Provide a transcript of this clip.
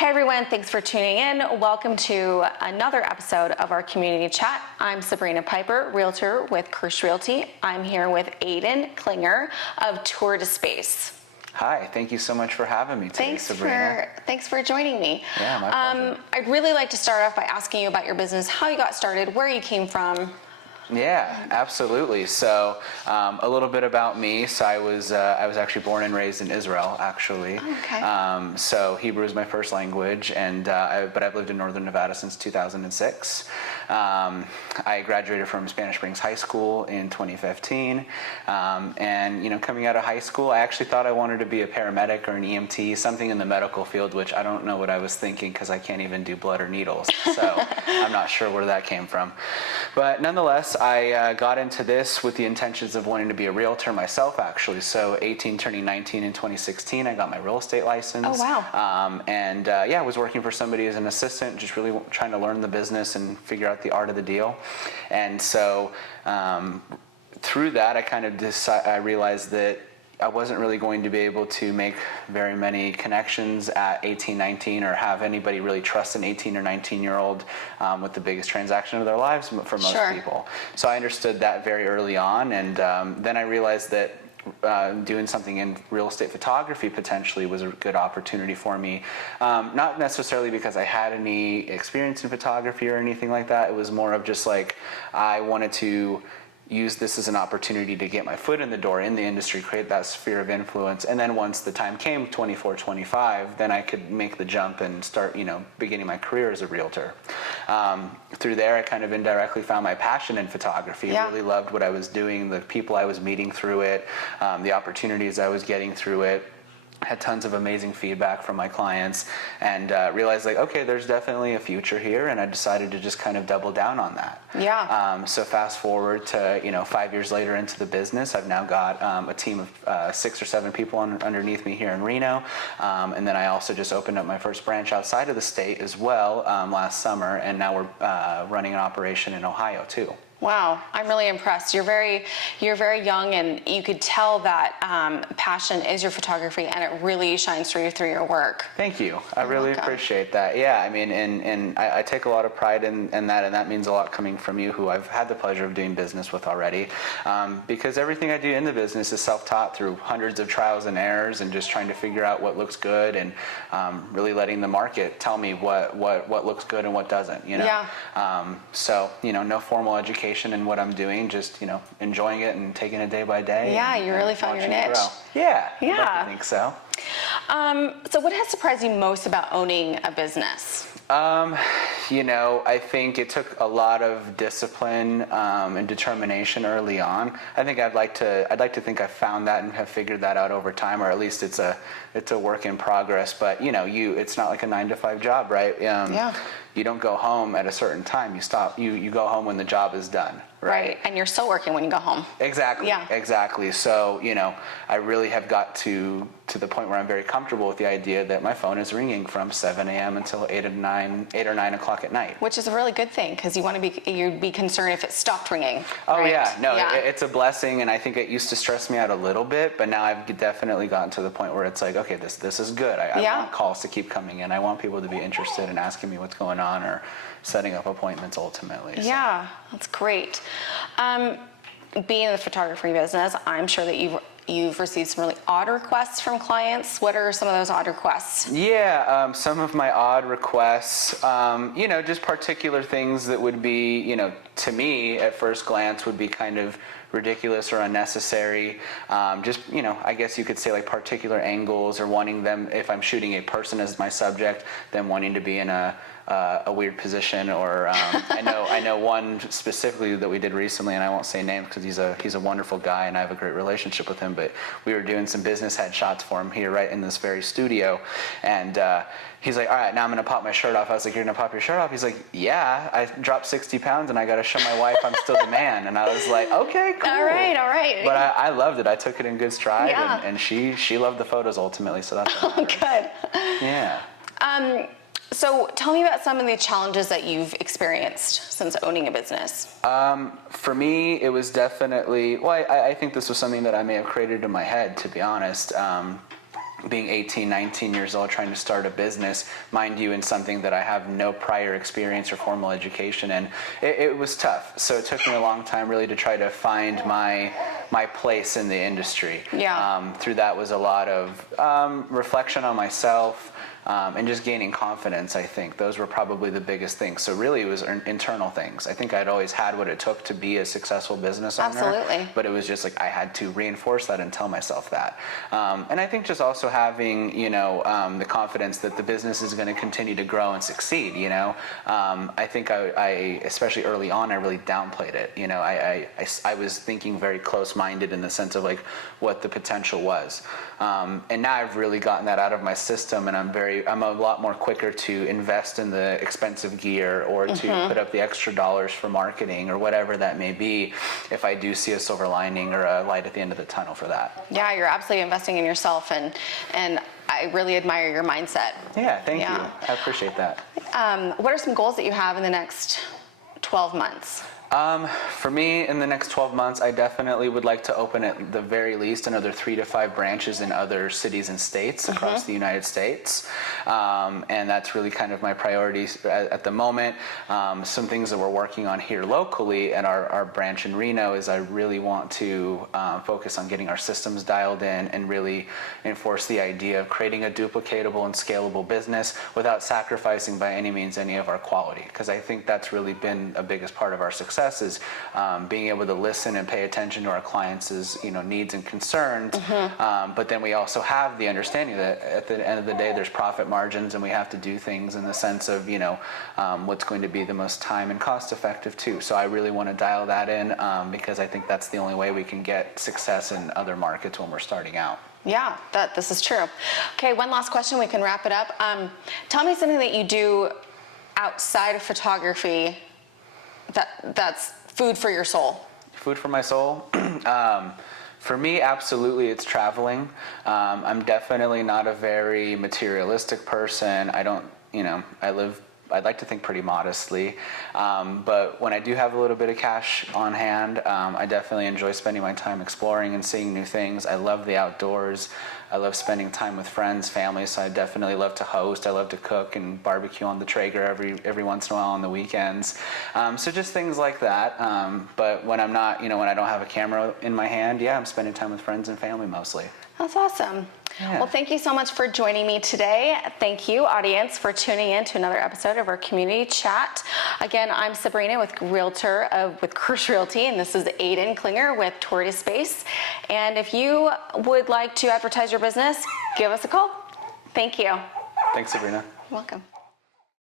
Hey everyone, thanks for tuning in. Welcome to another episode of our community chat. I'm Sabrina Piper, realtor with Kirsch Realty. I'm here with Aden Klinger of TourDSpace. Hi, thank you so much for having me today, Sabrina. Thanks for joining me. Yeah, my pleasure. I'd really like to start off by asking you about your business, how you got started, where you came from. Yeah, absolutely. So a little bit about me. So I was actually born and raised in Israel, actually. Okay. So Hebrew is my first language, and but I've lived in Northern Nevada since 2006. I graduated from Spanish Springs High School in 2015, and coming out of high school, I actually thought I wanted to be a paramedic or an EMT, something in the medical field, which I don't know what I was thinking because I can't even do blood or needles. So I'm not sure where that came from, but nonetheless, I got into this with the intentions of wanting to be a realtor myself, actually. So 18 turning 19 in 2016, I got my real estate license. Oh, wow. I was working for somebody as an assistant, just really trying to learn the business and figure out the art of the deal. And so through that, I realized that I wasn't really going to be able to make very many connections at 18, 19, or have anybody really trust an 18 or 19-year-old with the biggest transaction of their lives for most people. So I understood that very early on, and then I realized that doing something in real estate photography potentially was a good opportunity for me. Not necessarily because I had any experience in photography or anything like that. It was more of just like I wanted to use this as an opportunity to get my foot in the door in the industry, create that sphere of influence, and then once the time came, 24, 25, then I could make the jump and start, beginning my career as a realtor. Through there, I kind of indirectly found my passion in photography. Yeah. I really loved what I was doing, the people I was meeting through it, the opportunities I was getting through it. Had tons of amazing feedback from my clients, and realized okay, there's definitely a future here, and I decided to just kind of double down on that. Yeah. So fast forward to 5 years later into the business, I've now got a team of 6 or 7 people underneath me here in Reno, and then I also just opened up my first branch outside of the state as well last summer, and now we're running an operation in Ohio too. Wow, I'm really impressed. You're very young, and you could tell that passion is your photography, and it really shines through your work. Thank you. I really appreciate that. Yeah, I mean, and I take a lot of pride in that, and that means a lot coming from you, who I've had the pleasure of doing business with already, because everything I do in the business is self-taught through hundreds of trials and errors, and just trying to figure out what looks good, and really letting the market tell me what looks good and what doesn't. Yeah. So no formal education in what I'm doing, just enjoying it and taking it day by day. Yeah, you really found your niche. Yeah, yeah. I think so. So what has surprised you most about owning a business? I think it took a lot of discipline and determination early on. I think I'd like to think I found that and have figured that out over time, or at least it's a work in progress. But it's not like a 9-to-5 job, right? Yeah. You don't go home at a certain time. You stop. You go home when the job is done. Right. And you're still working when you go home. Exactly. Yeah. Exactly. So I really have got to the point where I'm very comfortable with the idea that my phone is ringing from 7 a.m. until 8 or 9 o'clock at night. Which is a really good thing, because you'd be concerned if it stopped ringing. Oh, right? yeah. No, yeah. It's a blessing, and I think it used to stress me out a little bit, but now I've definitely gotten to the point where it's like, okay, this is good. I want calls to keep coming in. I want people to be interested in asking me what's going on, or setting up appointments ultimately. So. Yeah, that's great. Being in the photography business, I'm sure that you've received some really odd requests from clients. What are some of those odd requests? Yeah, some of my odd requests, just particular things that would be, to me at first glance would be kind of ridiculous or unnecessary. I guess you could say like particular angles, or wanting them, if I'm shooting a person as my subject, them wanting to be in a weird position, or I know one specifically that we did recently, and I won't say names because he's a wonderful guy and I have a great relationship with him, but we were doing some business headshots for him here right in this very studio, and he's like, all right, now I'm going to pop my shirt off. I was like, you're going to pop your shirt off? He's like, yeah, I dropped 60 pounds and I got to show my wife I'm still the man. And I was like, okay, cool. All right. But I loved it. I took it in good stride, yeah. and she loved the photos ultimately, so that's what good. Yeah. So tell me about some of the challenges that you've experienced since owning a business. For me, it was definitely, I think this was something that I may have created in my head, to be honest. being 18, 19 years old, trying to start a business, mind you, in something that I have no prior experience or formal education in. It was tough. So it took me a long time really to try to find my place in the industry. Yeah. Through that was a lot of reflection on myself, and just gaining confidence, I think. Those were probably the biggest things. So really it was internal things. I think I'd always had what it took to be a successful business owner. Absolutely. But it was just like I had to reinforce that and tell myself that. And I think just also having, the confidence that the business is going to continue to grow and succeed, I think I especially early on, I really downplayed it. I was thinking very close-minded in the sense of like what the potential was. And now I've really gotten that out of my system, and I'm a lot more quicker to invest in the expensive gear or to put up the extra dollars for marketing or whatever that may be if I do see a silver lining or a light at the end of the tunnel for that. Yeah, you're absolutely investing in yourself, and I really admire your mindset. Yeah, thank you. I appreciate that. What are some goals that you have in the next 12 months? For me, in the next 12 months, I definitely would like to open at the very least another 3 to 5 branches in other cities and states across the United States. And that's really kind of my priorities at the moment. Some things that we're working on here locally at our branch in Reno is I really want to focus on getting our systems dialed in and really enforce the idea of creating a duplicatable and scalable business without sacrificing by any means any of our quality. Because I think that's really been a biggest part of our success is being able to listen and pay attention to our clients' needs and concerns. But then we also have the understanding that at the end of the day, there's profit margins, and we have to do things in the sense of what's going to be the most time and cost effective too. So I really want to dial that in because I think that's the only way we can get success in other markets when we're starting out. Yeah, this is true. Okay, one last question, we can wrap it up. Tell me something that you do outside of photography that's food for your soul. Food for my soul? For me, absolutely, it's traveling. I'm definitely not a very materialistic person. I don't, I'd like to think pretty modestly. But when I do have a little bit of cash on hand, I definitely enjoy spending my time exploring and seeing new things. I love the outdoors. I love spending time with friends, family, so I definitely love to host. I love to cook and barbecue on the Traeger every once in a while on the weekends. So just things like that. But when I'm not, when I don't have a camera in my hand, I'm spending time with friends and family mostly. That's awesome. Yeah. Well, thank you so much for joining me today. Thank you, audience, for tuning in to another episode of our community chat. Again, I'm Sabrina with Realtor with Kirsch Realty, and this is Aden Klinger with TourDSpace. And if you would like to advertise your business, give us a call. Thank you. Thanks, Sabrina. You're welcome.